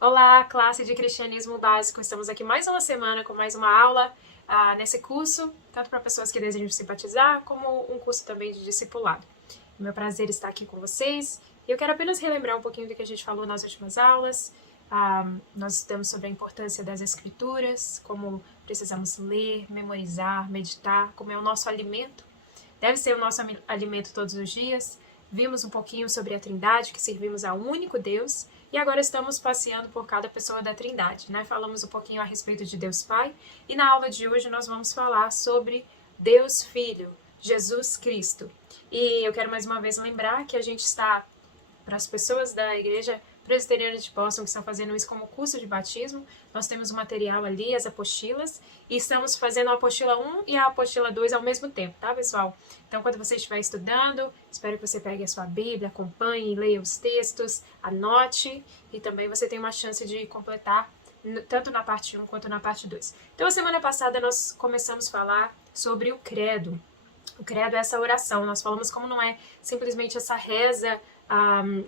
Olá, classe de Cristianismo Básico. Estamos aqui mais uma semana com mais uma aula nesse curso, tanto para pessoas que desejam simpatizar, como um curso também de discipulado. É meu prazer estar aqui com vocês. E eu quero apenas relembrar um pouquinho do que a gente falou nas últimas aulas. Nós estudamos sobre a importância das escrituras, como precisamos ler, memorizar, meditar, como é o nosso alimento. Deve ser o nosso alimento todos os dias. Vimos um pouquinho sobre a Trindade, que servimos ao único Deus, e agora estamos passeando por cada pessoa da Trindade, né? Falamos um pouquinho a respeito de Deus Pai, e na aula de hoje nós vamos falar sobre Deus Filho, Jesus Cristo. E eu quero mais uma vez lembrar que a gente está, para as pessoas da Igreja Presbiteriana de Boston que estão fazendo isso como curso de batismo, nós temos o material ali, as apostilas, e estamos fazendo a apostila 1 e a apostila 2 ao mesmo tempo, tá, pessoal? Então, quando você estiver estudando, espero que você pegue a sua Bíblia, acompanhe, leia os textos, anote, e também você tem uma chance de completar tanto na parte 1 quanto na parte 2. Então, a semana passada nós começamos a falar sobre o credo. O credo é essa oração. Nós falamos como não é simplesmente essa reza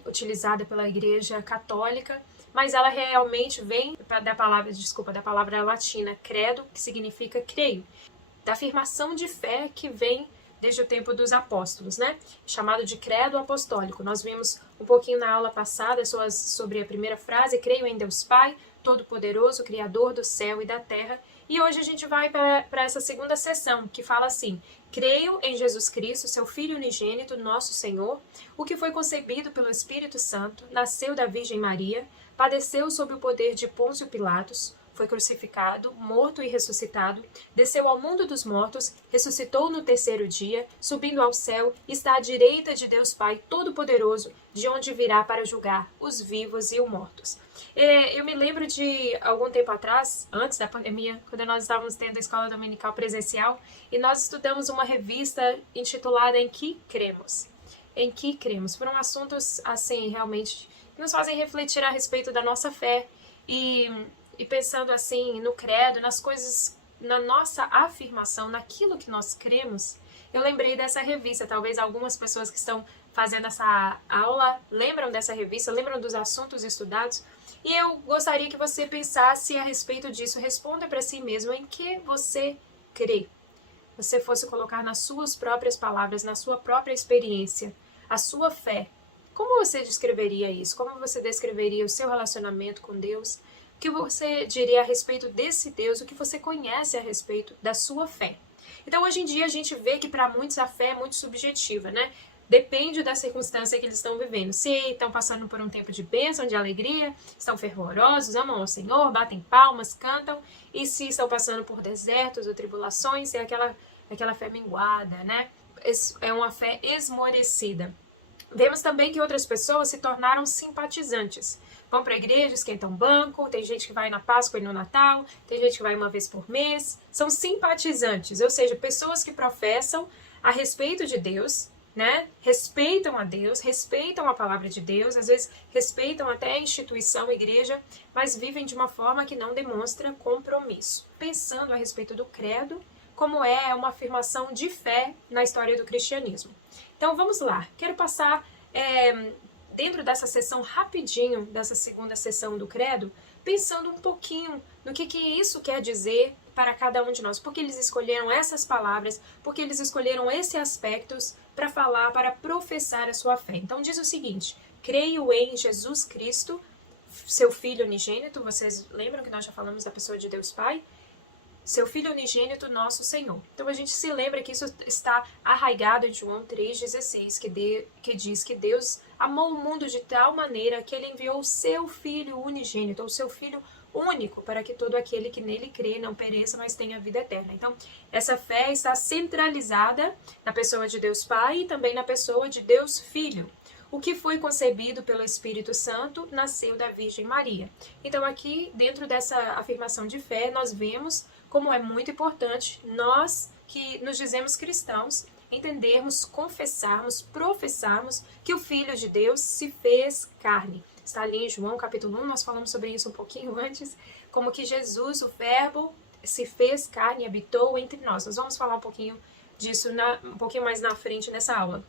utilizada pela Igreja Católica, mas ela realmente vem da palavra latina credo, que significa creio, da afirmação de fé que vem desde o tempo dos apóstolos, né? Chamado de credo apostólico. Nós vimos um pouquinho na aula passada sobre a primeira frase, creio em Deus Pai, Todo-Poderoso, Criador do céu e da terra. E hoje a gente vai para essa segunda sessão, que fala assim: creio em Jesus Cristo, seu Filho unigênito, nosso Senhor, o que foi concebido pelo Espírito Santo, nasceu da Virgem Maria, padeceu sob o poder de Pôncio Pilatos, foi crucificado, morto e ressuscitado, desceu ao mundo dos mortos, ressuscitou no terceiro dia, subindo ao céu, está à direita de Deus Pai Todo-Poderoso, de onde virá para julgar os vivos e os mortos. Eu me lembro de algum tempo atrás, antes da pandemia, quando nós estávamos tendo a escola dominical presencial, e nós estudamos uma revista intitulada Em que Cremos? Em que cremos? Foram assuntos, assim, realmente, que nos fazem refletir a respeito da nossa fé e pensando, assim, no credo, nas coisas, na nossa afirmação, naquilo que nós cremos. Eu lembrei dessa revista. Talvez algumas pessoas que estão fazendo essa aula lembram dessa revista, lembram dos assuntos estudados. E eu gostaria que você pensasse a respeito disso. Responda para si mesmo em que você crê. Você fosse colocar nas suas próprias palavras, na sua própria experiência, a sua fé. Como você descreveria isso? Como você descreveria o seu relacionamento com Deus? O que você diria a respeito desse Deus? O que você conhece a respeito da sua fé? Então, hoje em dia, a gente vê que para muitos a fé é muito subjetiva, né? Depende da circunstância que eles estão vivendo. Se estão passando por um tempo de bênção, de alegria, estão fervorosos, amam ao Senhor, batem palmas, cantam. E se estão passando por desertos ou tribulações, é aquela fé minguada, né? É uma fé esmorecida. Vemos também que outras pessoas se tornaram simpatizantes. Vão para a igreja, esquentam banco, tem gente que vai na Páscoa e no Natal, tem gente que vai uma vez por mês. São simpatizantes, ou seja, pessoas que professam a respeito de Deus, né? Respeitam a Deus, respeitam a palavra de Deus, às vezes respeitam até a instituição, a igreja, mas vivem de uma forma que não demonstra compromisso. Pensando a respeito do credo, como é uma afirmação de fé na história do cristianismo. Então vamos lá, quero passar dentro dessa sessão rapidinho, dessa segunda sessão do credo, pensando um pouquinho no que isso quer dizer para cada um de nós, porque eles escolheram essas palavras, porque eles escolheram esses aspectos para falar, para professar a sua fé. Então diz o seguinte: creio em Jesus Cristo, seu Filho unigênito. Vocês lembram que nós já falamos da pessoa de Deus Pai? Seu Filho unigênito, nosso Senhor. Então a gente se lembra que isso está arraigado em João 3,16, que diz que Deus amou o mundo de tal maneira que ele enviou o seu Filho unigênito, ou seu Filho único, para que todo aquele que nele crê não pereça, mas tenha vida eterna. Então, essa fé está centralizada na pessoa de Deus Pai e também na pessoa de Deus Filho. O que foi concebido pelo Espírito Santo nasceu da Virgem Maria. Então, aqui, dentro dessa afirmação de fé, nós vemos como é muito importante nós que nos dizemos cristãos entendermos, confessarmos, professarmos que o Filho de Deus se fez carne. Está ali em João capítulo 1, nós falamos sobre isso um pouquinho antes, como que Jesus, o Verbo, se fez carne e habitou entre nós. Nós vamos falar um pouquinho disso um pouquinho mais na frente nessa aula.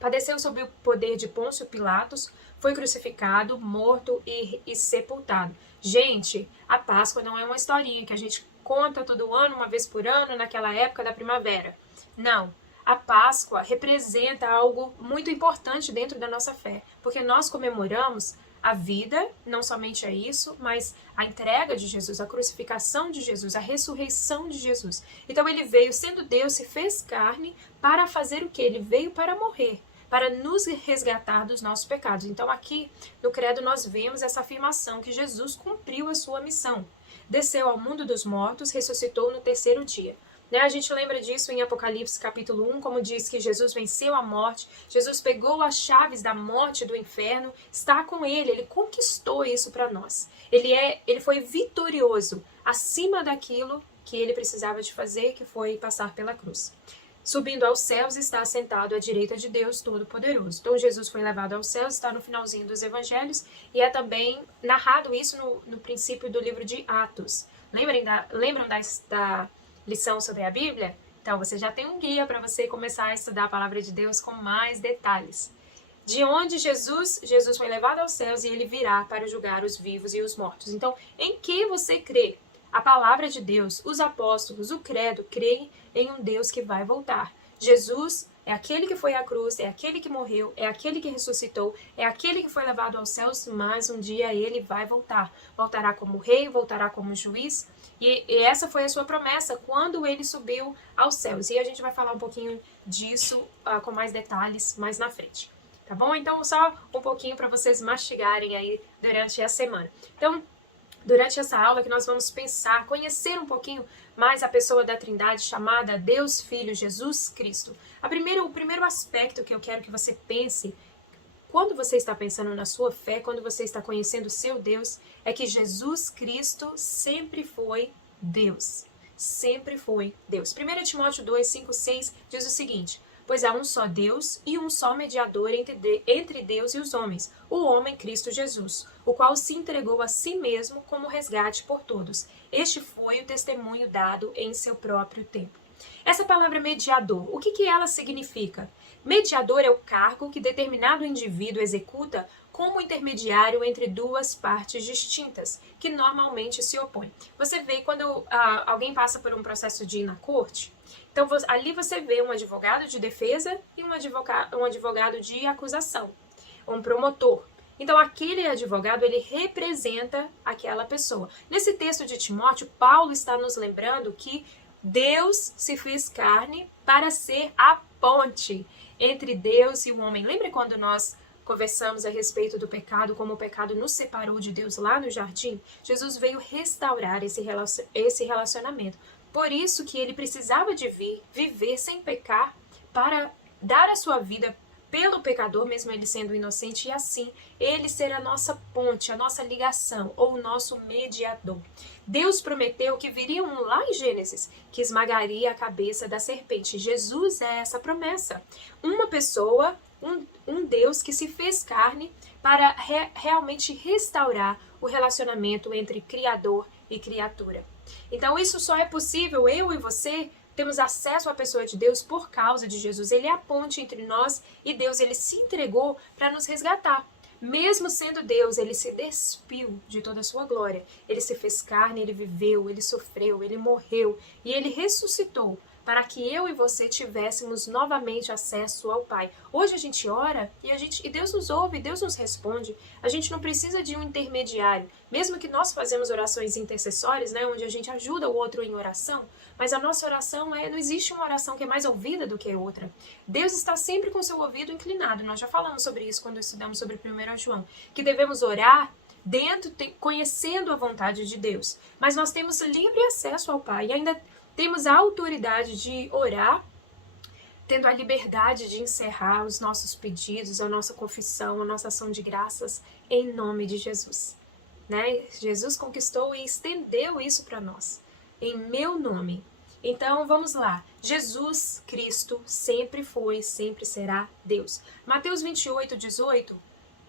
Padeceu sob o poder de Pôncio Pilatos, foi crucificado, morto e sepultado. Gente, a Páscoa não é uma historinha que a gente conta todo ano, uma vez por ano, naquela época da primavera. Não. A Páscoa representa algo muito importante dentro da nossa fé, porque nós comemoramos a vida, não somente é isso, mas a entrega de Jesus, a crucificação de Jesus, a ressurreição de Jesus. Então ele veio, sendo Deus, se fez carne para fazer o quê? Ele veio para morrer, para nos resgatar dos nossos pecados. Então aqui no credo nós vemos essa afirmação que Jesus cumpriu a sua missão. Desceu ao mundo dos mortos, ressuscitou no terceiro dia. A gente lembra disso em Apocalipse capítulo 1, como diz que Jesus venceu a morte, Jesus pegou as chaves da morte e do inferno, está com ele conquistou isso para nós. Ele foi vitorioso acima daquilo que ele precisava de fazer, que foi passar pela cruz. Subindo aos céus, está assentado à direita de Deus Todo-Poderoso. Então Jesus foi levado aos céus, está no finalzinho dos evangelhos, e é também narrado isso no princípio do livro de Atos. Lembram da lição sobre a Bíblia? Então você já tem um guia para você começar a estudar a palavra de Deus com mais detalhes. De onde Jesus foi levado aos céus e ele virá para julgar os vivos e os mortos. Então, em que você crê? A palavra de Deus, os apóstolos, o credo, creem em um Deus que vai voltar. Jesus é aquele que foi à cruz, é aquele que morreu, é aquele que ressuscitou, é aquele que foi levado aos céus, mas um dia ele vai voltar. Voltará como rei, voltará como juiz. E essa foi a sua promessa quando ele subiu aos céus. E a gente vai falar um pouquinho disso com mais detalhes mais na frente. Tá bom? Então, só um pouquinho para vocês mastigarem aí durante a semana. Então, durante essa aula que nós vamos pensar, conhecer um pouquinho mais a pessoa da Trindade chamada Deus Filho Jesus Cristo. O primeiro aspecto que eu quero que você pense quando você está pensando na sua fé, quando você está conhecendo o seu Deus, é que Jesus Cristo sempre foi Deus. Sempre foi Deus. 1 Timóteo 2, 5, 6 diz o seguinte: pois há um só Deus e um só mediador entre Deus e os homens, o homem Cristo Jesus, o qual se entregou a si mesmo como resgate por todos. Este foi o testemunho dado em seu próprio tempo. Essa palavra mediador, o que ela significa? Mediador é o cargo que determinado indivíduo executa como intermediário entre duas partes distintas, que normalmente se opõem. Você vê quando alguém passa por um processo de ir na corte, então ali você vê um advogado de defesa e um advogado de acusação, um promotor. Então aquele advogado, ele representa aquela pessoa. Nesse texto de Timóteo, Paulo está nos lembrando que Deus se fez carne para ser a ponte entre Deus e o homem. Lembra quando nós conversamos a respeito do pecado, como o pecado nos separou de Deus lá no jardim? Jesus veio restaurar esse relacionamento. Por isso que ele precisava de viver sem pecar para dar a sua vida pelo pecador, mesmo ele sendo inocente, e assim ele ser a nossa ponte, a nossa ligação, ou o nosso mediador. Deus prometeu que viria um lá em Gênesis, que esmagaria a cabeça da serpente. Jesus é essa promessa. Uma pessoa, um Deus que se fez carne para realmente restaurar o relacionamento entre Criador e criatura. Então isso só é possível, eu e você temos acesso à pessoa de Deus por causa de Jesus. Ele é a ponte entre nós e Deus. Ele se entregou para nos resgatar. Mesmo sendo Deus, ele se despiu de toda a sua glória. Ele se fez carne, ele viveu, ele sofreu, ele morreu e ele ressuscitou para que eu e você tivéssemos novamente acesso ao Pai. Hoje a gente ora e Deus nos ouve, Deus nos responde. A gente não precisa de um intermediário. Mesmo que nós fazemos orações intercessórias, onde a gente ajuda o outro em oração, mas a nossa oração não existe uma oração que é mais ouvida do que a outra. Deus está sempre com seu ouvido inclinado. Nós já falamos sobre isso quando estudamos sobre 1 João, que devemos orar conhecendo a vontade de Deus. Mas nós temos livre acesso ao Pai e ainda temos a autoridade de orar, tendo a liberdade de encerrar os nossos pedidos, a nossa confissão, a nossa ação de graças em nome de Jesus. Jesus conquistou e estendeu isso para nós, em meu nome. Então vamos lá, Jesus Cristo sempre foi, sempre será Deus. Mateus 28, 18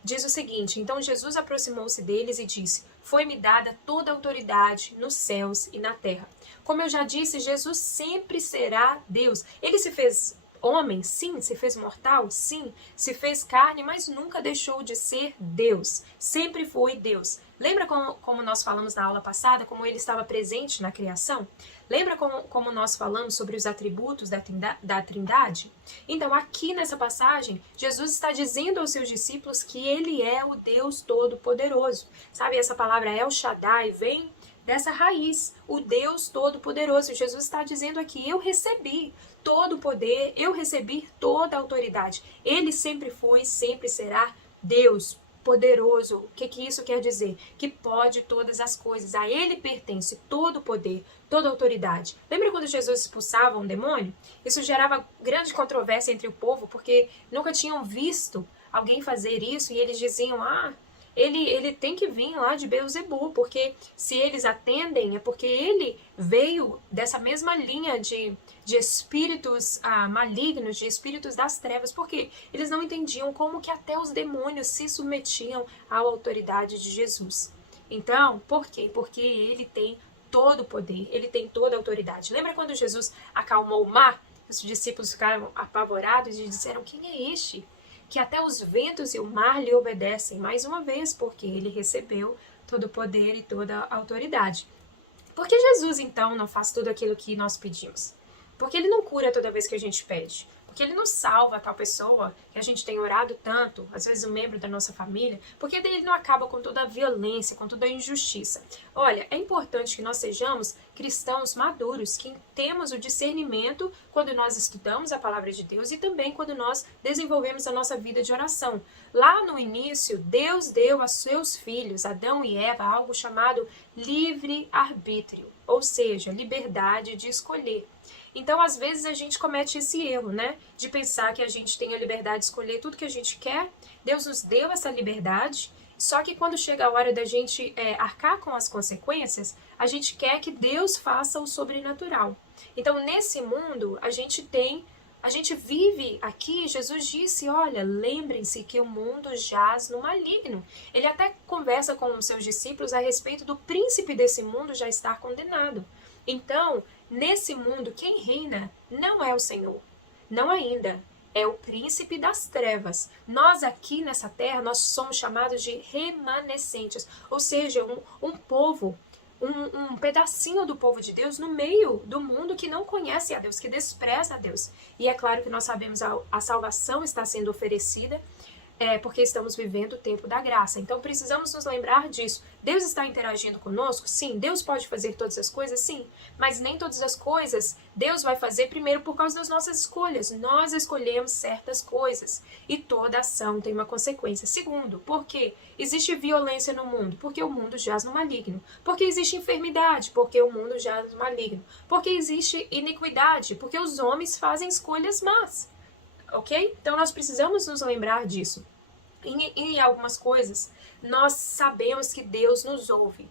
diz o seguinte: então Jesus aproximou-se deles e disse: foi-me dada toda a autoridade nos céus e na terra. Como eu já disse, Jesus sempre será Deus. Ele se fez homem, sim, se fez mortal, sim, se fez carne, mas nunca deixou de ser Deus. Sempre foi Deus. Lembra como nós falamos na aula passada, como ele estava presente na criação? Lembra como nós falamos sobre os atributos da Trindade? Então, aqui nessa passagem, Jesus está dizendo aos seus discípulos que ele é o Deus Todo-Poderoso. Sabe, essa palavra El Shaddai vem dessa raiz, o Deus Todo-Poderoso. Jesus está dizendo aqui, eu recebi todo o poder, eu recebi toda a autoridade. Ele sempre foi, sempre será Deus poderoso. O que isso quer dizer? Que pode todas as coisas. A ele pertence todo o poder, toda a autoridade. Lembra quando Jesus expulsava um demônio? Isso gerava grande controvérsia entre o povo, porque nunca tinham visto alguém fazer isso, e eles diziam, ele tem que vir lá de Beelzebu, porque se eles atendem é porque ele veio dessa mesma linha de espíritos malignos, de espíritos das trevas, porque eles não entendiam como que até os demônios se submetiam à autoridade de Jesus. Então, por quê? Porque ele tem todo o poder, ele tem toda a autoridade. Lembra quando Jesus acalmou o mar? Os discípulos ficaram apavorados e disseram, quem é este? Que até os ventos e o mar lhe obedecem, mais uma vez, porque ele recebeu todo o poder e toda a autoridade. Por que Jesus, então, não faz tudo aquilo que nós pedimos? Porque ele não cura toda vez que a gente pede. Porque ele não salva a tal pessoa que a gente tem orado tanto, às vezes um membro da nossa família, porque ele não acaba com toda a violência, com toda a injustiça. Olha, é importante que nós sejamos cristãos maduros, que temos o discernimento quando nós estudamos a palavra de Deus e também quando nós desenvolvemos a nossa vida de oração. Lá no início, Deus deu a seus filhos, Adão e Eva, algo chamado livre-arbítrio, ou seja, liberdade de escolher. Então, às vezes, a gente comete esse erro, né? De pensar que a gente tem a liberdade de escolher tudo que a gente quer. Deus nos deu essa liberdade, só que quando chega a hora da gente arcar com as consequências, a gente quer que Deus faça o sobrenatural. Então, nesse mundo, a gente vive aqui, Jesus disse, olha, lembrem-se que o mundo jaz no maligno. Ele até conversa com os seus discípulos a respeito do príncipe desse mundo já estar condenado. Então, nesse mundo, quem reina não é o Senhor, não ainda, é o príncipe das trevas. Nós aqui nessa terra, nós somos chamados de remanescentes, ou seja, um povo, um pedacinho do povo de Deus no meio do mundo que não conhece a Deus, que despreza a Deus. E é claro que nós sabemos a salvação está sendo oferecida, porque estamos vivendo o tempo da graça. Então precisamos nos lembrar disso. Deus está interagindo conosco? Sim. Deus pode fazer todas as coisas? Sim. Mas nem todas as coisas Deus vai fazer primeiro por causa das nossas escolhas. Nós escolhemos certas coisas e toda ação tem uma consequência. Segundo, por quê? Existe violência no mundo? Porque o mundo jaz no maligno. Porque existe enfermidade? Porque o mundo jaz no maligno. Porque existe iniquidade? Porque os homens fazem escolhas más. Ok? Então nós precisamos nos lembrar disso. Em algumas coisas, nós sabemos que Deus nos ouve.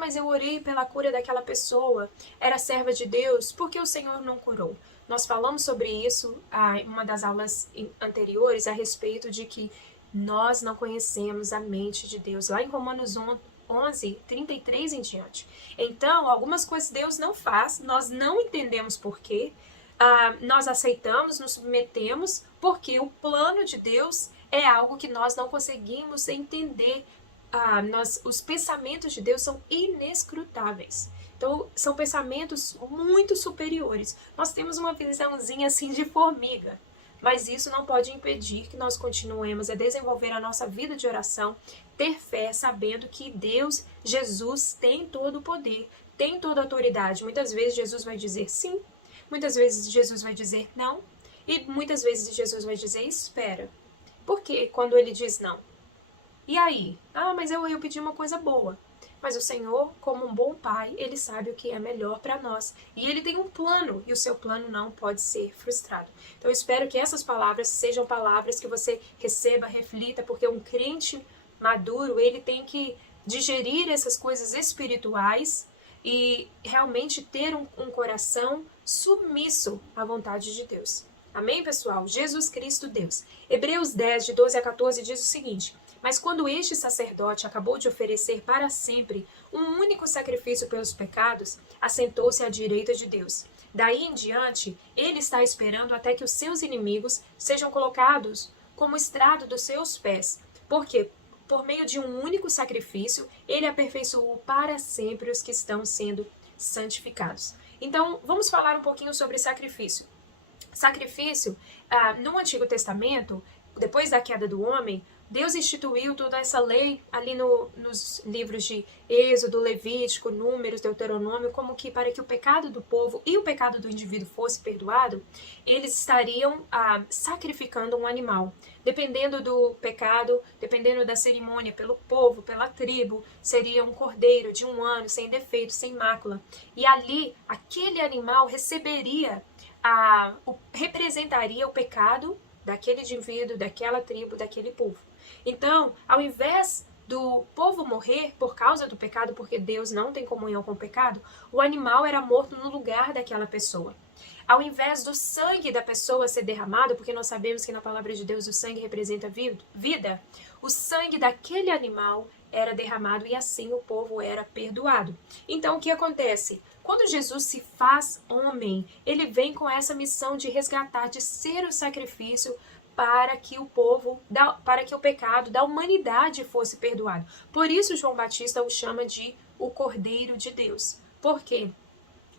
Mas eu orei pela cura daquela pessoa, era serva de Deus, por que o Senhor não curou? Nós falamos sobre isso em uma das aulas anteriores, a respeito de que nós não conhecemos a mente de Deus. Lá em Romanos 11, 33 em diante. Então, algumas coisas Deus não faz, nós não entendemos por quê, nós aceitamos, nos submetemos, porque o plano de Deus é algo que nós não conseguimos entender. Os pensamentos de Deus são inescrutáveis. Então, são pensamentos muito superiores. Nós temos uma visãozinha assim de formiga, mas isso não pode impedir que nós continuemos a desenvolver a nossa vida de oração, ter fé, sabendo que Deus, Jesus, tem todo o poder, tem toda a autoridade. Muitas vezes Jesus vai dizer sim, muitas vezes Jesus vai dizer não, e muitas vezes Jesus vai dizer espera. Por quê quando ele diz não? E aí? Mas eu pedi uma coisa boa. Mas o Senhor, como um bom pai, ele sabe o que é melhor para nós. E ele tem um plano, e o seu plano não pode ser frustrado. Então eu espero que essas palavras sejam palavras que você receba, reflita, porque um crente maduro, ele tem que digerir essas coisas espirituais e realmente ter um coração submisso à vontade de Deus. Amém, pessoal? Jesus Cristo, Deus. Hebreus 10, de 12 a 14, diz o seguinte: mas quando este sacerdote acabou de oferecer para sempre um único sacrifício pelos pecados, assentou-se à direita de Deus, Daí em diante, ele está esperando até que os seus inimigos sejam colocados como estrado dos seus pés. Por quê? Por meio de um único sacrifício, ele aperfeiçoou para sempre os que estão sendo santificados. Então, vamos falar um pouquinho sobre sacrifício. Sacrifício, no Antigo Testamento, depois da queda do homem, Deus instituiu toda essa lei ali nos livros de Êxodo, Levítico, Números, Deuteronômio, como que para que o pecado do povo e o pecado do indivíduo fosse perdoado, eles estariam sacrificando um animal. Dependendo do pecado, dependendo da cerimônia pelo povo, pela tribo, seria um cordeiro de 1 ano, sem defeito, sem mácula. E ali, aquele animal representaria o pecado daquele indivíduo, daquela tribo, daquele povo. Então, ao invés do povo morrer por causa do pecado, porque Deus não tem comunhão com o pecado, o animal era morto no lugar daquela pessoa. Ao invés do sangue da pessoa ser derramado, porque nós sabemos que na palavra de Deus o sangue representa vida, o sangue daquele animal era derramado e assim o povo era perdoado. Então, o que acontece? Quando Jesus se faz homem, ele vem com essa missão de resgatar, de ser o sacrifício para que o pecado da humanidade fosse perdoado. Por isso João Batista o chama de o Cordeiro de Deus. Por quê?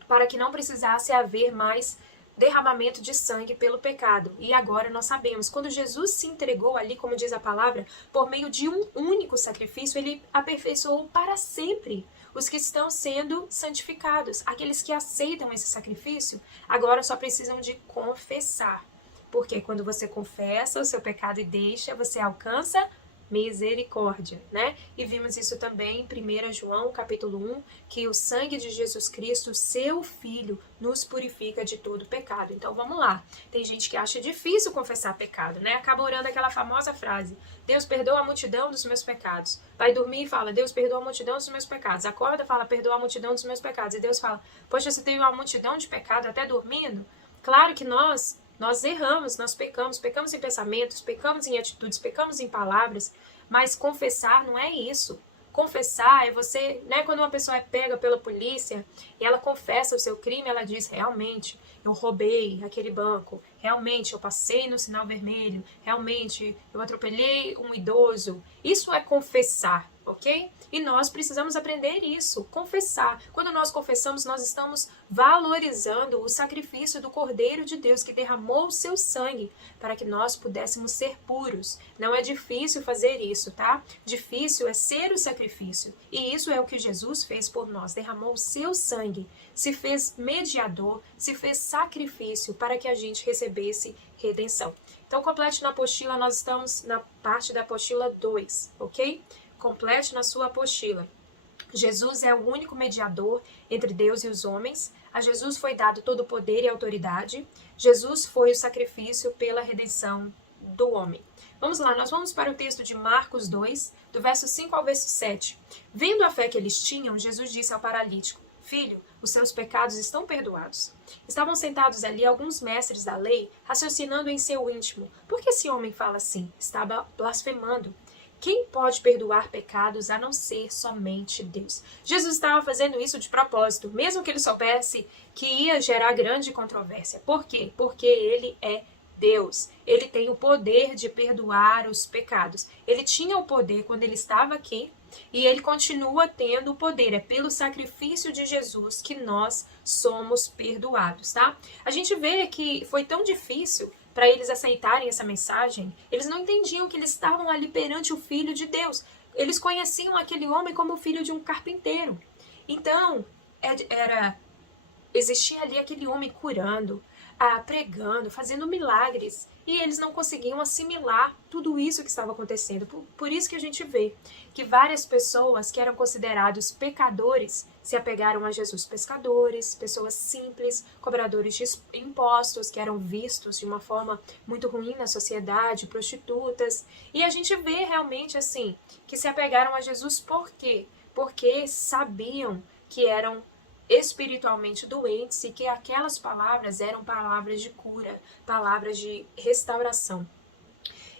Para que não precisasse haver mais derramamento de sangue pelo pecado. E agora nós sabemos, quando Jesus se entregou ali, como diz a palavra, por meio de um único sacrifício, ele aperfeiçoou para sempre os que estão sendo santificados. Aqueles que aceitam esse sacrifício, agora só precisam de confessar. Porque quando você confessa o seu pecado e deixa, você alcança misericórdia, né? E vimos isso também em 1 João, capítulo 1, que o sangue de Jesus Cristo, seu Filho, nos purifica de todo pecado. Então vamos lá. Tem gente que acha difícil confessar pecado, né? Acaba orando aquela famosa frase: Deus perdoa a multidão dos meus pecados. Vai dormir e fala: Deus perdoa a multidão dos meus pecados. Acorda e fala: perdoa a multidão dos meus pecados. E Deus fala: poxa, você tem uma multidão de pecado até dormindo? Claro que nós erramos, nós pecamos em pensamentos, pecamos em atitudes, pecamos em palavras, mas confessar não é isso. Confessar é você, né, quando uma pessoa é pega pela polícia e ela confessa o seu crime, ela diz: realmente, eu roubei aquele banco, realmente, eu passei no sinal vermelho, realmente, eu atropelei um idoso. Isso é confessar, ok? E nós precisamos aprender isso, confessar. Quando nós confessamos, nós estamos valorizando o sacrifício do Cordeiro de Deus que derramou o seu sangue para que nós pudéssemos ser puros. Não é difícil fazer isso, tá? Difícil é ser o sacrifício. E isso é o que Jesus fez por nós, derramou o seu sangue, se fez mediador, se fez sacrifício para que a gente recebesse redenção. Então, complete na apostila, nós estamos na parte da apostila 2, ok? Complete na sua apostila. Jesus é o único mediador entre Deus e os homens. A Jesus foi dado todo o poder e autoridade. Jesus foi o sacrifício pela redenção do homem. Vamos lá, nós vamos para o texto de Marcos 2, do verso 5 ao verso 7. Vendo a fé que eles tinham, Jesus disse ao paralítico: Filho, os seus pecados estão perdoados. Estavam sentados ali alguns mestres da lei, raciocinando em seu íntimo: por que esse homem fala assim? Estava blasfemando. Quem pode perdoar pecados a não ser somente Deus? Jesus estava fazendo isso de propósito, mesmo que ele soubesse que ia gerar grande controvérsia. Por quê? Porque ele é Deus. Ele tem o poder de perdoar os pecados. Ele tinha o poder quando ele estava aqui e ele continua tendo o poder. É pelo sacrifício de Jesus que nós somos perdoados, tá? A gente vê que foi tão difícil para eles aceitarem essa mensagem. Eles não entendiam que eles estavam ali perante o Filho de Deus. Eles conheciam aquele homem como o filho de um carpinteiro. Então, existia ali aquele homem curando, pregando, fazendo milagres. E eles não conseguiam assimilar tudo isso que estava acontecendo. Por isso que a gente vê que várias pessoas que eram considerados pecadores se apegaram a Jesus. Pescadores, pessoas simples, cobradores de impostos, que eram vistos de uma forma muito ruim na sociedade, prostitutas. E a gente vê realmente assim, que se apegaram a Jesus por quê? Porque sabiam que eram espiritualmente doentes e que aquelas palavras eram palavras de cura, palavras de restauração.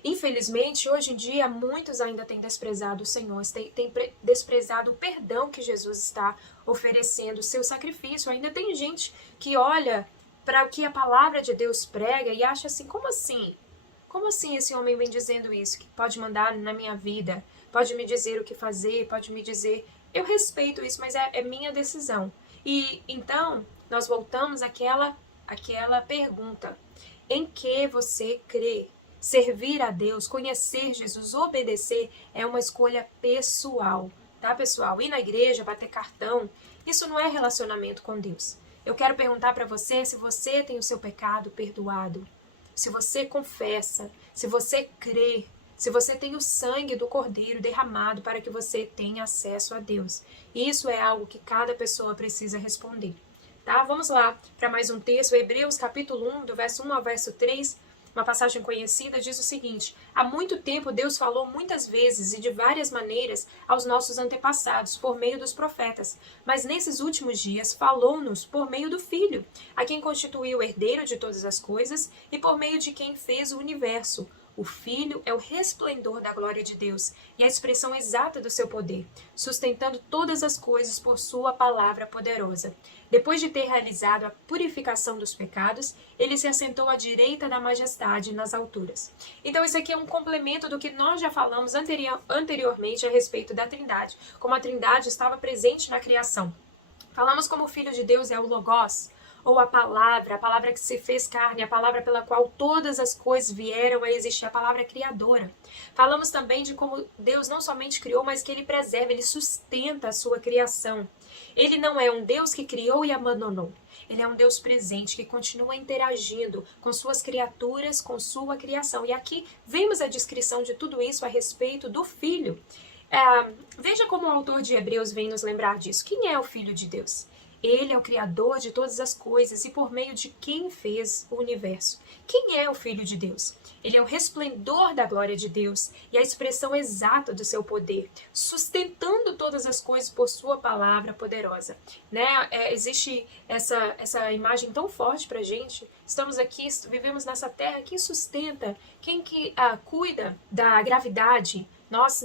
Infelizmente, hoje em dia, muitos ainda têm desprezado o Senhor, têm desprezado o perdão que Jesus está oferecendo, o seu sacrifício. Ainda tem gente que olha para o que a palavra de Deus prega e acha assim, como assim? Como assim esse homem vem dizendo isso? Que pode mandar na minha vida, pode me dizer o que fazer, pode me dizer... Eu respeito isso, mas é minha decisão. E então, nós voltamos àquela pergunta. Em que você crê? Servir a Deus, conhecer Jesus, obedecer é uma escolha pessoal, tá, pessoal? Ir na igreja, bater cartão, isso não é relacionamento com Deus. Eu quero perguntar para você se você tem o seu pecado perdoado, se você confessa, se você crê, se você tem o sangue do Cordeiro derramado para que você tenha acesso a Deus. Isso é algo que cada pessoa precisa responder. Tá? Vamos lá para mais um texto, Hebreus capítulo 1, do verso 1 ao verso 3, uma passagem conhecida, diz o seguinte: há muito tempo Deus falou muitas vezes e de várias maneiras aos nossos antepassados por meio dos profetas, mas nesses últimos dias falou-nos por meio do Filho, a quem constituiu o herdeiro de todas as coisas e por meio de quem fez o universo. O Filho é o resplendor da glória de Deus e a expressão exata do seu poder, sustentando todas as coisas por sua palavra poderosa. Depois de ter realizado a purificação dos pecados, ele se assentou à direita da majestade nas alturas. Então isso aqui é um complemento do que nós já falamos anteriormente a respeito da Trindade, como a Trindade estava presente na criação. Falamos como o Filho de Deus é o Logos, ou a palavra que se fez carne, a palavra pela qual todas as coisas vieram a existir, a palavra criadora. Falamos também de como Deus não somente criou, mas que ele preserva, ele sustenta a sua criação. Ele não é um Deus que criou e abandonou. Ele é um Deus presente que continua interagindo com suas criaturas, com sua criação. E aqui vemos a descrição de tudo isso a respeito do Filho. Veja como o autor de Hebreus vem nos lembrar disso. Quem é o Filho de Deus? Ele é o Criador de todas as coisas e por meio de quem fez o universo. Quem é o Filho de Deus? Ele é o resplendor da glória de Deus e a expressão exata do seu poder, sustentando todas as coisas por sua palavra poderosa. Né? Existe essa imagem tão forte para a gente. Estamos aqui, vivemos nessa terra. Quem sustenta? Quem que cuida da gravidade? Nós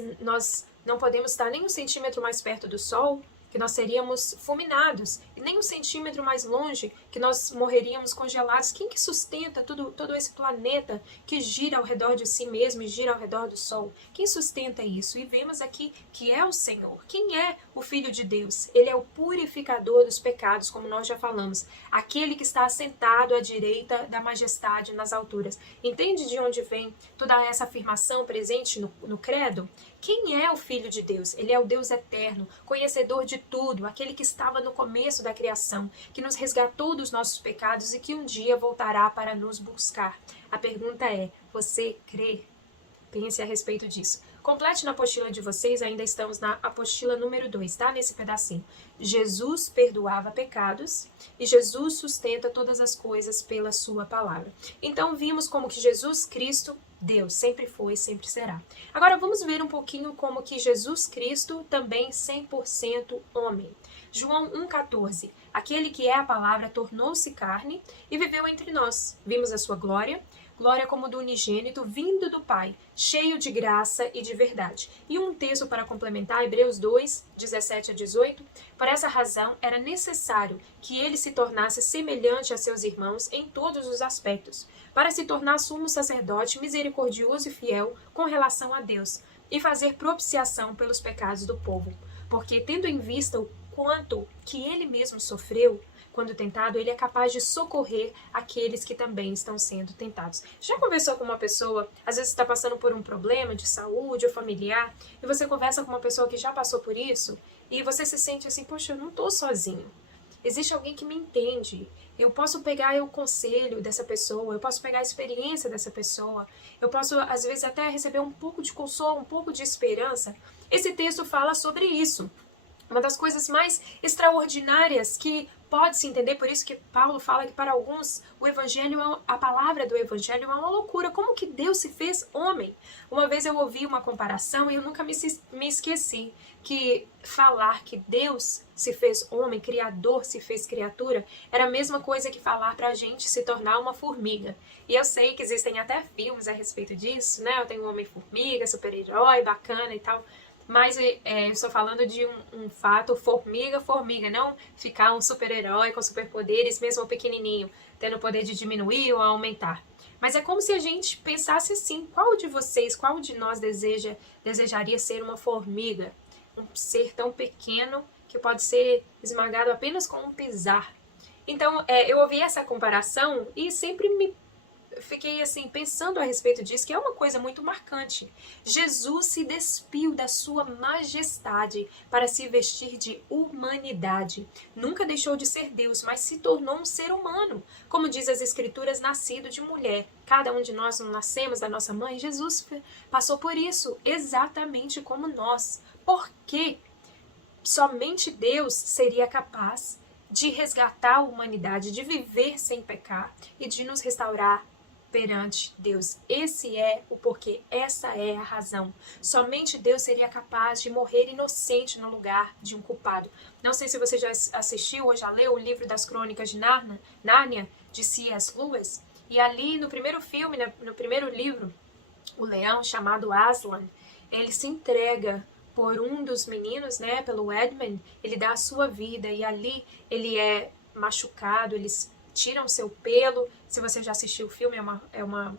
não podemos estar nem um centímetro mais perto do Sol, que nós seríamos fulminados, e nem um centímetro mais longe, que nós morreríamos congelados. Quem que sustenta todo esse planeta que gira ao redor de si mesmo e gira ao redor do Sol? Quem sustenta isso? E vemos aqui que é o Senhor. Quem é o Filho de Deus? Ele é o purificador dos pecados, como nós já falamos. Aquele que está assentado à direita da majestade nas alturas. Entende de onde vem toda essa afirmação presente no credo? Quem é o Filho de Deus? Ele é o Deus eterno, conhecedor de tudo, aquele que estava no começo da criação, que nos resgatou dos nossos pecados e que um dia voltará para nos buscar. A pergunta é, você crê? Pense a respeito disso. Complete na apostila de vocês, ainda estamos na apostila número 2, tá? Nesse pedacinho. Jesus perdoava pecados e Jesus sustenta todas as coisas pela sua palavra. Então vimos como que Jesus Cristo, Deus, sempre foi e sempre será. Agora vamos ver um pouquinho como que Jesus Cristo também 100% homem. João 1,14. Aquele que é a palavra tornou-se carne e viveu entre nós. Vimos a sua glória, glória como do unigênito, vindo do Pai, cheio de graça e de verdade. E um texto para complementar, Hebreus 2, 17 a 18. Por essa razão, era necessário que ele se tornasse semelhante a seus irmãos em todos os aspectos, para se tornar sumo sacerdote misericordioso e fiel com relação a Deus, e fazer propiciação pelos pecados do povo. Porque, tendo em vista o quanto que ele mesmo sofreu, quando tentado, ele é capaz de socorrer aqueles que também estão sendo tentados. Já conversou com uma pessoa, às vezes está passando por um problema de saúde ou familiar, e você conversa com uma pessoa que já passou por isso, e você se sente assim, poxa, eu não estou sozinho. Existe alguém que me entende. Eu posso pegar o conselho dessa pessoa, eu posso pegar a experiência dessa pessoa, eu posso, às vezes, até receber um pouco de consolo, um pouco de esperança. Esse texto fala sobre isso. Uma das coisas mais extraordinárias que pode-se entender, por isso que Paulo fala que para alguns o evangelho, a palavra do evangelho é uma loucura. Como que Deus se fez homem? Uma vez eu ouvi uma comparação e eu nunca me esqueci que falar que Deus se fez homem, Criador se fez criatura, era a mesma coisa que falar para a gente se tornar uma formiga. E eu sei que existem até filmes a respeito disso, né? Eu tenho um Homem-Formiga, super-herói, bacana e tal. Mas eu estou falando de um fato formiga, não ficar um super-herói com superpoderes, mesmo pequenininho, tendo o poder de diminuir ou aumentar. Mas é como se a gente pensasse assim, qual de vocês, qual de nós desejaria ser uma formiga? Um ser tão pequeno que pode ser esmagado apenas com um pisar. Então, eu ouvi essa comparação e sempre me fiquei assim pensando a respeito disso, que é uma coisa muito marcante. Jesus se despiu da sua majestade para se vestir de humanidade. Nunca deixou de ser Deus, mas se tornou um ser humano. Como diz as Escrituras, nascido de mulher. Cada um de nós não nascemos da nossa mãe. Jesus passou por isso, exatamente como nós. Por quê? Somente Deus seria capaz de resgatar a humanidade, de viver sem pecar e de nos restaurar perante Deus. Esse é o porquê, essa é a razão. Somente Deus seria capaz de morrer inocente no lugar de um culpado. Não sei se você já assistiu ou já leu o livro das Crônicas de Nárnia, de C.S. Lewis, e ali no primeiro filme, no primeiro livro, o leão chamado Aslan, ele se entrega por um dos meninos, né, pelo Edmund, ele dá a sua vida e ali ele é machucado, eles tiram seu pelo. Se você já assistiu o filme, é uma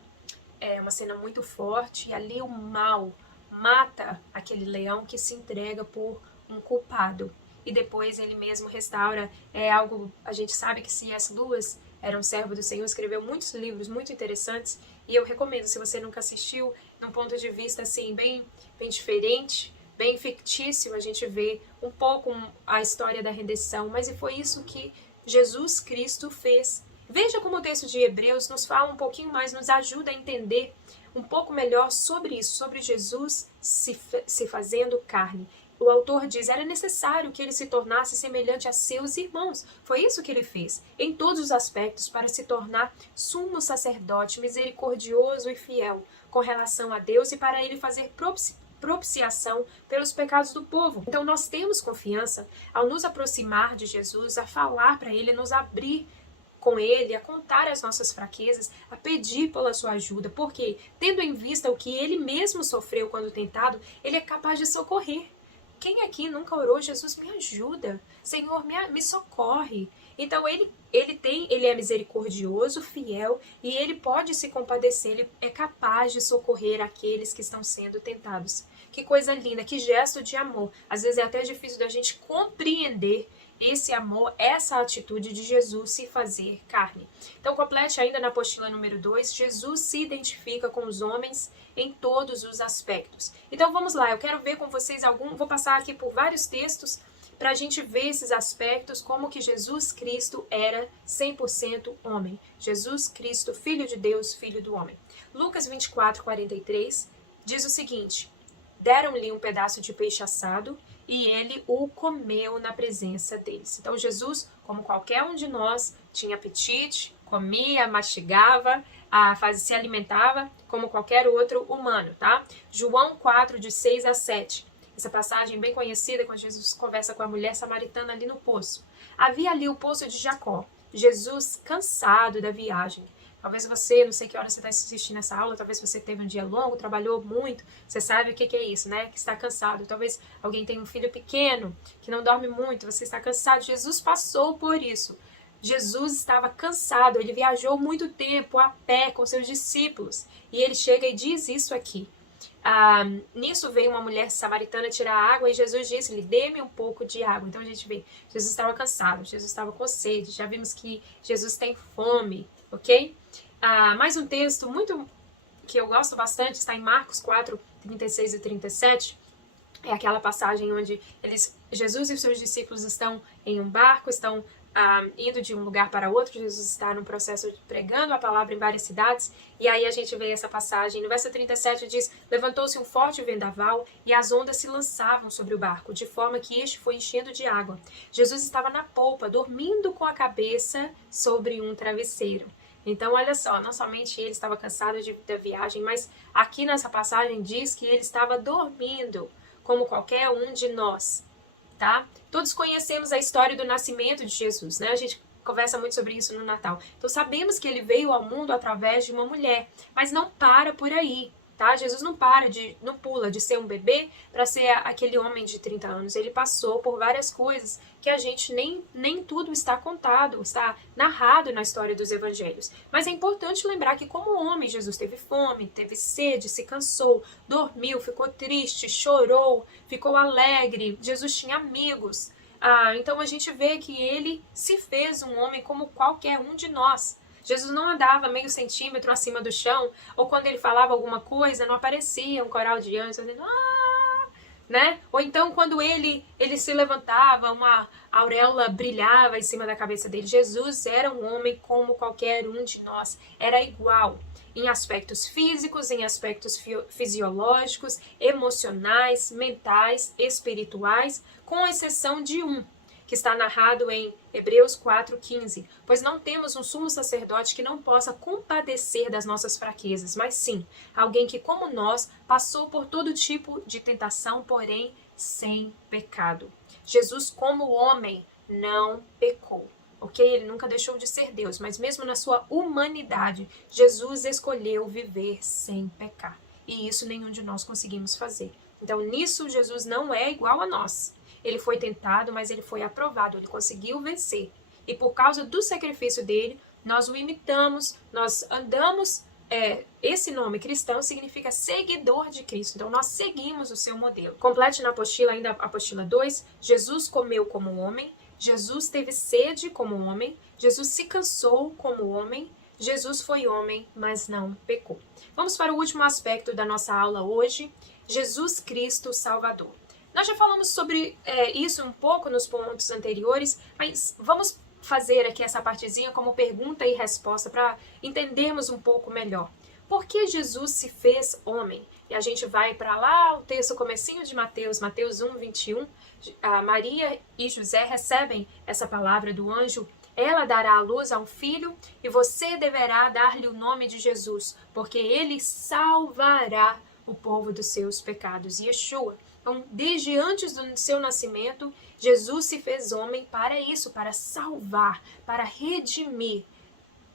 cena muito forte, e ali o mal mata aquele leão que se entrega por um culpado. E depois ele mesmo restaura. É algo, a gente sabe que C.S. Lewis era um servo do Senhor, escreveu muitos livros muito interessantes, e eu recomendo, se você nunca assistiu, num ponto de vista assim, bem diferente, bem fictício, a gente vê um pouco a história da redenção, mas foi isso que Jesus Cristo fez. Veja como o texto de Hebreus nos fala um pouquinho mais, nos ajuda a entender um pouco melhor sobre isso, sobre Jesus se fazendo carne. O autor diz, era necessário que ele se tornasse semelhante a seus irmãos. Foi isso que ele fez, em todos os aspectos, para se tornar sumo sacerdote, misericordioso e fiel com relação a Deus e para ele fazer propiciação pelos pecados do povo. Então nós temos confiança ao nos aproximar de Jesus, a falar para ele, a nos abrir com ele, a contar as nossas fraquezas, a pedir pela sua ajuda, porque tendo em vista o que ele mesmo sofreu quando tentado, ele é capaz de socorrer. Quem aqui nunca orou, Jesus, me ajuda, Senhor, me socorre? Então ele é misericordioso, fiel, e ele pode se compadecer, ele é capaz de socorrer aqueles que estão sendo tentados. Que coisa linda, que gesto de amor. Às vezes é até difícil da gente compreender esse amor, essa atitude de Jesus se fazer carne. Então complete ainda na apostila número 2, Jesus se identifica com os homens em todos os aspectos. Então vamos lá, eu quero ver com vocês vou passar aqui por vários textos para a gente ver esses aspectos, como que Jesus Cristo era 100% homem. Jesus Cristo, Filho de Deus, Filho do homem. Lucas 24:43 diz o seguinte, deram-lhe um pedaço de peixe assado e ele o comeu na presença deles. Então Jesus, como qualquer um de nós, tinha apetite, comia, mastigava, se alimentava como qualquer outro humano, tá? João 4, de 6 a 7. Essa passagem bem conhecida, quando Jesus conversa com a mulher samaritana ali no poço. Havia ali o poço de Jacó. Jesus, cansado da viagem. Talvez você, não sei que hora você está assistindo essa aula, talvez você teve um dia longo, trabalhou muito, você sabe o que é isso, né? Que está cansado. Talvez alguém tenha um filho pequeno, que não dorme muito, você está cansado. Jesus passou por isso. Jesus estava cansado, ele viajou muito tempo a pé com seus discípulos. E ele chega e diz isso aqui. Nisso veio uma mulher samaritana tirar água e Jesus disse-lhe, dê-me um pouco de água. Então a gente vê, Jesus estava cansado, Jesus estava com sede, já vimos que Jesus tem fome, ok? Mais um texto muito que eu gosto bastante, está em Marcos 4, 36 e 37, é aquela passagem onde Jesus e os seus discípulos estão em um barco, estão indo de um lugar para outro. Jesus está no processo de pregando a palavra em várias cidades, e aí a gente vê essa passagem. No verso 37 diz, levantou-se um forte vendaval e as ondas se lançavam sobre o barco, de forma que este foi enchendo de água. Jesus estava na polpa, dormindo com a cabeça sobre um travesseiro. Então, olha só, não somente ele estava cansado da viagem, mas aqui nessa passagem diz que ele estava dormindo, como qualquer um de nós. Tá? Todos conhecemos a história do nascimento de Jesus, né? A gente conversa muito sobre isso no Natal. Então sabemos que ele veio ao mundo através de uma mulher, mas não para por aí. tá? Jesus não pula de ser um bebê para ser aquele homem de 30 anos. Ele passou por várias coisas que a gente nem tudo está contado, está narrado na história dos evangelhos. Mas é importante lembrar que como homem, Jesus teve fome, teve sede, se cansou, dormiu, ficou triste, chorou, ficou alegre. Jesus tinha amigos. Então a gente vê que ele se fez um homem como qualquer um de nós. Jesus não andava meio centímetro acima do chão, ou quando ele falava alguma coisa, não aparecia um coral de anjos fazendo né? Ou então quando ele se levantava, uma auréola brilhava em cima da cabeça dele. Jesus era um homem como qualquer um de nós, era igual em aspectos físicos, em aspectos fisiológicos, emocionais, mentais, espirituais, com exceção de um, que está narrado em Hebreus 4,15, pois não temos um sumo sacerdote que não possa compadecer das nossas fraquezas, mas sim, alguém que, como nós, passou por todo tipo de tentação, porém sem pecado. Jesus, como homem, não pecou. Ok? Ele nunca deixou de ser Deus, mas mesmo na sua humanidade, Jesus escolheu viver sem pecar. E isso nenhum de nós conseguimos fazer. Então, nisso, Jesus não é igual a nós. Ele foi tentado, mas ele foi aprovado, ele conseguiu vencer. E por causa do sacrifício dele, nós o imitamos, nós andamos. Esse nome cristão significa seguidor de Cristo. Então, nós seguimos o seu modelo. Complete na apostila, ainda a apostila 2, Jesus comeu como homem, Jesus teve sede como homem, Jesus se cansou como homem, Jesus foi homem, mas não pecou. Vamos para o último aspecto da nossa aula hoje, Jesus Cristo Salvador. Nós já falamos sobre isso um pouco nos pontos anteriores, mas vamos fazer aqui essa partezinha como pergunta e resposta para entendermos um pouco melhor. Por que Jesus se fez homem? E a gente vai para lá, o texto comecinho de Mateus 1:21. Maria e José recebem essa palavra do anjo. Ela dará à luz a um filho e você deverá dar-lhe o nome de Jesus, porque ele salvará o povo dos seus pecados. Yeshua. Então, desde antes do seu nascimento, Jesus se fez homem para isso, para salvar, para redimir,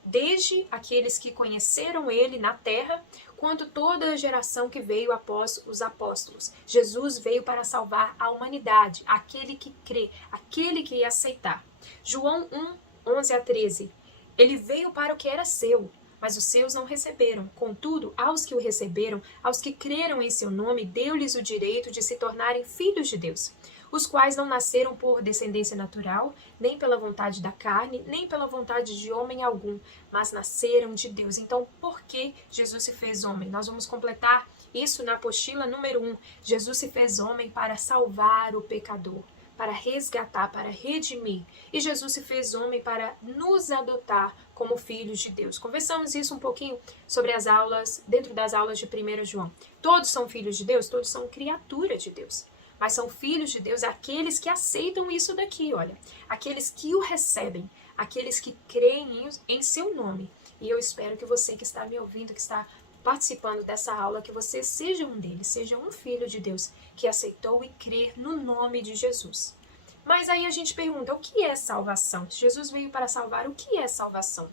desde aqueles que conheceram ele na terra, quanto toda a geração que veio após os apóstolos. Jesus veio para salvar a humanidade, aquele que crê, aquele que ia aceitar. João 1:11-13. Ele veio para o que era seu, mas os seus não receberam. Contudo, aos que o receberam, aos que creram em seu nome, deu-lhes o direito de se tornarem filhos de Deus, os quais não nasceram por descendência natural, nem pela vontade da carne, nem pela vontade de homem algum, mas nasceram de Deus. Então, por que Jesus se fez homem? Nós vamos completar isso na apostila número 1. Jesus se fez homem para salvar o pecador, para resgatar, para redimir. E Jesus se fez homem para nos adotar como filhos de Deus. Conversamos isso um pouquinho sobre as aulas, dentro das aulas de 1 João. Todos são filhos de Deus, todos são criaturas de Deus. Mas são filhos de Deus aqueles que aceitam isso daqui, olha. Aqueles que o recebem, aqueles que creem em seu nome. E eu espero que você que está me ouvindo, que está participando dessa aula, que você seja um deles, seja um filho de Deus que aceitou e crê no nome de Jesus. Mas aí a gente pergunta, o que é salvação? Jesus veio para salvar, o que é salvação?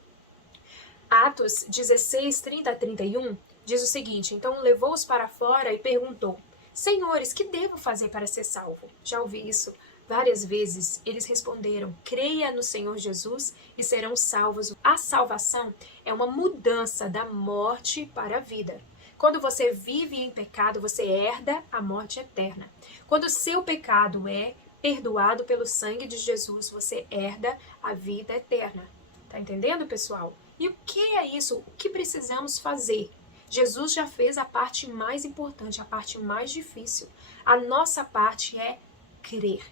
Atos 16:30-31 diz o seguinte, então levou-os para fora e perguntou, Senhores, que devo fazer para ser salvo? Já ouvi isso várias vezes. Eles responderam, creia no Senhor Jesus e serão salvos. A salvação é uma mudança da morte para a vida. Quando você vive em pecado, você herda a morte eterna. Quando o seu pecado é perdoado pelo sangue de Jesus, você herda a vida eterna. Tá entendendo, pessoal? E o que é isso? O que precisamos fazer? Jesus já fez a parte mais importante, a parte mais difícil. A nossa parte é crer.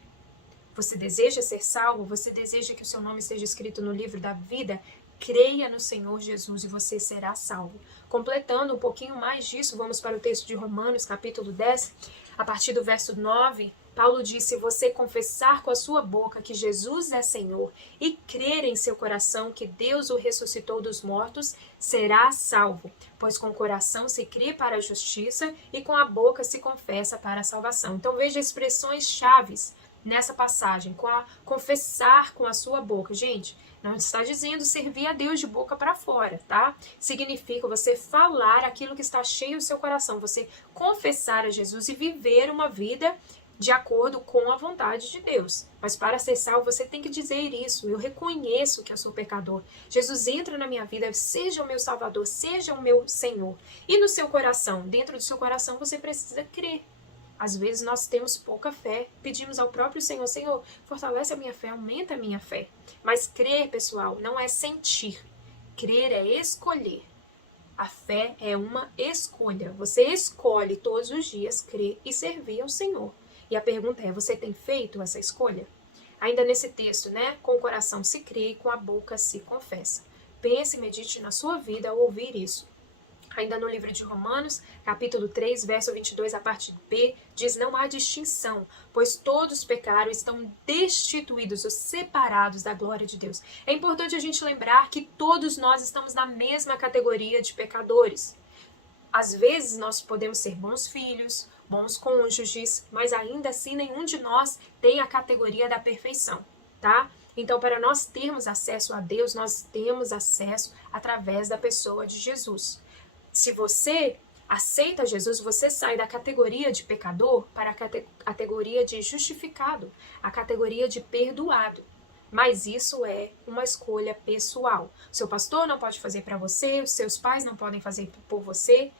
Você deseja ser salvo? Você deseja que o seu nome esteja escrito no livro da vida? Creia no Senhor Jesus e você será salvo. Completando um pouquinho mais disso, vamos para o texto de Romanos, capítulo 10, a partir do verso 9, Paulo diz, se você confessar com a sua boca que Jesus é Senhor e crer em seu coração que Deus o ressuscitou dos mortos, será salvo, pois com o coração se crê para a justiça e com a boca se confessa para a salvação. Então veja expressões chaves nessa passagem, com a confessar com a sua boca. Gente, não está dizendo servir a Deus de boca para fora, tá? Significa você falar aquilo que está cheio no seu coração, você confessar a Jesus e viver uma vida de acordo com a vontade de Deus. Mas para ser salvo, você tem que dizer isso. Eu reconheço que eu sou pecador. Jesus entra na minha vida, seja o meu Salvador, seja o meu Senhor. E no seu coração, dentro do seu coração, você precisa crer. Às vezes nós temos pouca fé, pedimos ao próprio Senhor, Senhor, fortalece a minha fé, aumenta a minha fé. Mas crer, pessoal, não é sentir. Crer é escolher. A fé é uma escolha. Você escolhe todos os dias crer e servir ao Senhor. E a pergunta é, você tem feito essa escolha? Ainda nesse texto, né? Com o coração se crê e com a boca se confessa. Pense e medite na sua vida ao ouvir isso. Ainda no livro de Romanos, capítulo 3, verso 22, a parte B, diz: não há distinção, pois todos pecaram e estão destituídos ou separados da glória de Deus. É importante a gente lembrar que todos nós estamos na mesma categoria de pecadores. Às vezes nós podemos ser bons filhos, bons cônjuges, mas ainda assim nenhum de nós tem a categoria da perfeição, tá? Então, para nós termos acesso a Deus, nós temos acesso através da pessoa de Jesus. Se você aceita Jesus, você sai da categoria de pecador para a categoria de justificado, a categoria de perdoado. Mas isso é uma escolha pessoal. O seu pastor não pode fazer para você, os seus pais não podem fazer por você.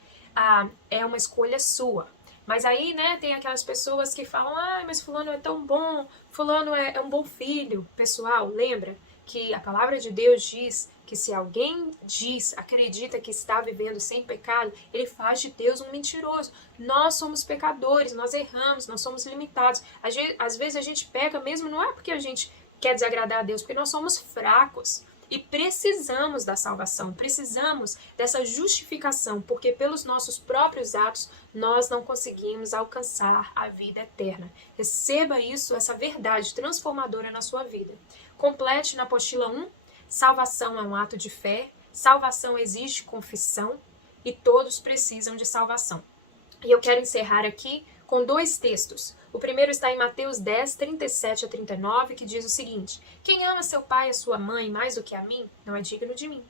É uma escolha sua. Mas aí, né, tem aquelas pessoas que falam, mas fulano é tão bom, fulano é um bom filho. Pessoal, lembra que a palavra de Deus diz que se alguém acredita que está vivendo sem pecado, ele faz de Deus um mentiroso. Nós somos pecadores, nós erramos, nós somos limitados. Às vezes a gente peca mesmo, não é porque a gente quer desagradar a Deus, porque nós somos fracos. E precisamos da salvação, precisamos dessa justificação, porque pelos nossos próprios atos nós não conseguimos alcançar a vida eterna. Receba isso, essa verdade transformadora na sua vida. Complete na apostila 1, salvação é um ato de fé, salvação exige confissão e todos precisam de salvação. E eu quero encerrar aqui com 2 textos. O primeiro está em Mateus 10, 37 a 39, que diz o seguinte: quem ama seu pai e sua mãe mais do que a mim, não é digno de mim.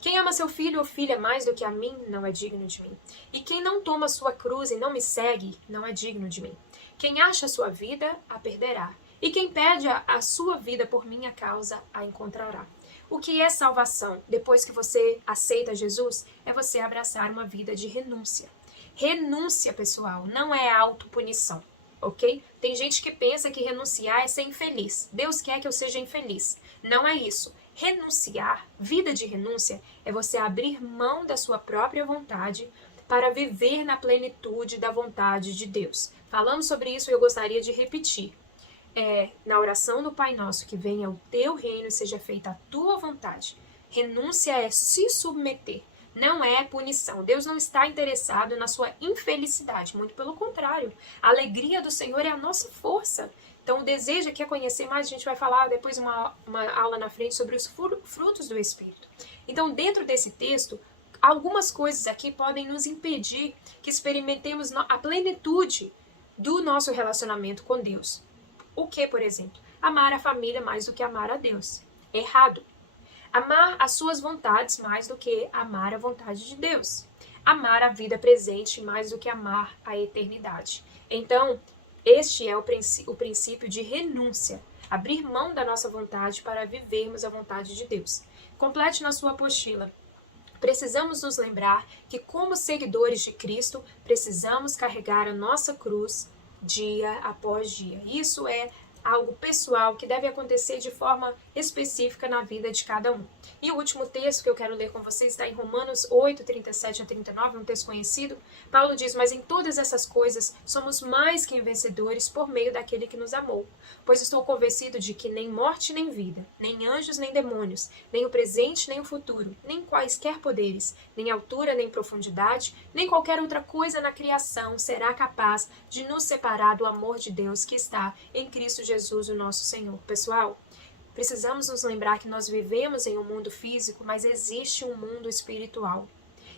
Quem ama seu filho ou filha mais do que a mim, não é digno de mim. E quem não toma sua cruz e não me segue, não é digno de mim. Quem acha a sua vida, a perderá. E quem perde a sua vida por minha causa, a encontrará. O que é salvação? Depois que você aceita Jesus, é você abraçar uma vida de renúncia. Renúncia, pessoal, não é autopunição, ok? Tem gente que pensa que renunciar é ser infeliz. Deus quer que eu seja infeliz. Não é isso. Renunciar, vida de renúncia, é você abrir mão da sua própria vontade para viver na plenitude da vontade de Deus. Falamos sobre isso e eu gostaria de repetir. Na oração do Pai Nosso, que venha o teu reino e seja feita a tua vontade. Renúncia é se submeter. Não é punição. Deus não está interessado na sua infelicidade, muito pelo contrário. A alegria do Senhor é a nossa força. Então, o desejo quer conhecer mais, a gente vai falar depois uma aula na frente sobre os frutos do Espírito. Então, dentro desse texto, algumas coisas aqui podem nos impedir que experimentemos a plenitude do nosso relacionamento com Deus. O que, por exemplo? Amar a família mais do que amar a Deus. Errado. Amar as suas vontades mais do que amar a vontade de Deus. Amar a vida presente mais do que amar a eternidade. Então, este é o princípio de renúncia. Abrir mão da nossa vontade para vivermos a vontade de Deus. Complete na sua apostila. Precisamos nos lembrar que, como seguidores de Cristo, precisamos carregar a nossa cruz dia após dia. Isso é algo pessoal que deve acontecer de forma específica na vida de cada um. E o último texto que eu quero ler com vocês está em Romanos 8, 37 a 39, um texto conhecido. Paulo diz, mas em todas essas coisas somos mais que vencedores por meio daquele que nos amou. Pois estou convencido de que nem morte nem vida, nem anjos nem demônios, nem o presente nem o futuro, nem quaisquer poderes, nem altura nem profundidade, nem qualquer outra coisa na criação será capaz de nos separar do amor de Deus que está em Cristo Jesus, o nosso Senhor. Pessoal, precisamos nos lembrar que nós vivemos em um mundo físico, mas existe um mundo espiritual.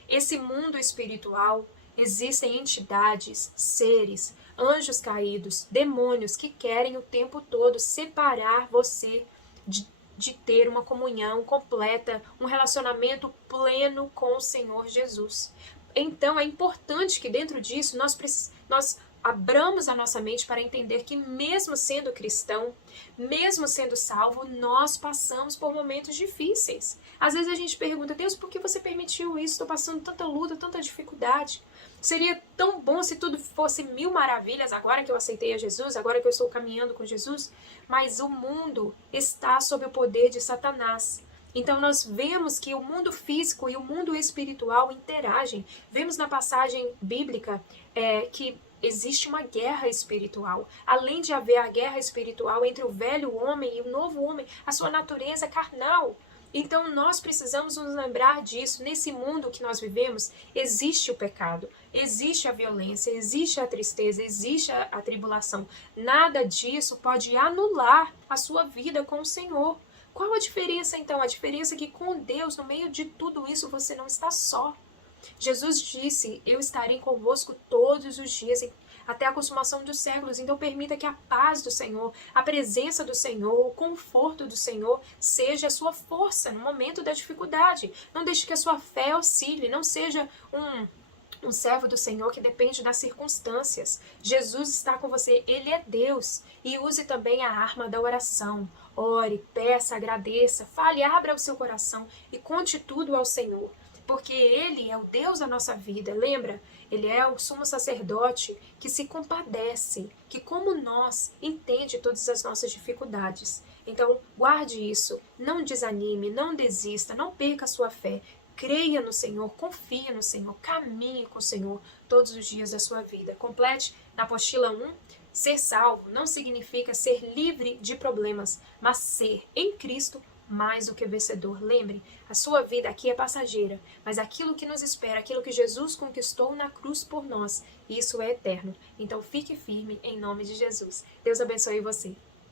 Esse mundo espiritual, existem entidades, seres, anjos caídos, demônios que querem o tempo todo separar você de ter uma comunhão completa, um relacionamento pleno com o Senhor Jesus. Então é importante que dentro disso nós abramos a nossa mente para entender que mesmo sendo cristão, mesmo sendo salvo, nós passamos por momentos difíceis. Às vezes a gente pergunta: Deus, por que você permitiu isso? Estou passando tanta luta, tanta dificuldade. Seria tão bom se tudo fosse mil maravilhas agora que eu aceitei a Jesus, agora que eu estou caminhando com Jesus. Mas o mundo está sob o poder de Satanás. Então nós vemos que o mundo físico e o mundo espiritual interagem. Vemos na passagem bíblica que existe uma guerra espiritual. Além de haver a guerra espiritual entre o velho homem e o novo homem, a sua natureza carnal. Então nós precisamos nos lembrar disso. Nesse mundo que nós vivemos, existe o pecado, existe a violência, existe a tristeza, existe a tribulação. Nada disso pode anular a sua vida com o Senhor. Qual a diferença então? A diferença é que com Deus, no meio de tudo isso, você não está só. Jesus disse: eu estarei convosco todos os dias, até a consumação dos séculos. Então permita que a paz do Senhor, a presença do Senhor, o conforto do Senhor seja a sua força no momento da dificuldade. Não deixe que a sua fé oscile, não seja um servo do Senhor que depende das circunstâncias. Jesus está com você, Ele é Deus. E use também a arma da oração. Ore, peça, agradeça, fale, abra o seu coração e conte tudo ao Senhor. Porque Ele é o Deus da nossa vida, lembra? Ele é o sumo sacerdote que se compadece, que como nós, entende todas as nossas dificuldades. Então, guarde isso, não desanime, não desista, não perca a sua fé. Creia no Senhor, confie no Senhor, caminhe com o Senhor todos os dias da sua vida. Complete na apostila 1, ser salvo não significa ser livre de problemas, mas ser em Cristo mais do que vencedor. Lembre, a sua vida aqui é passageira, mas aquilo que nos espera, aquilo que Jesus conquistou na cruz por nós, isso é eterno. Então fique firme em nome de Jesus. Deus abençoe você.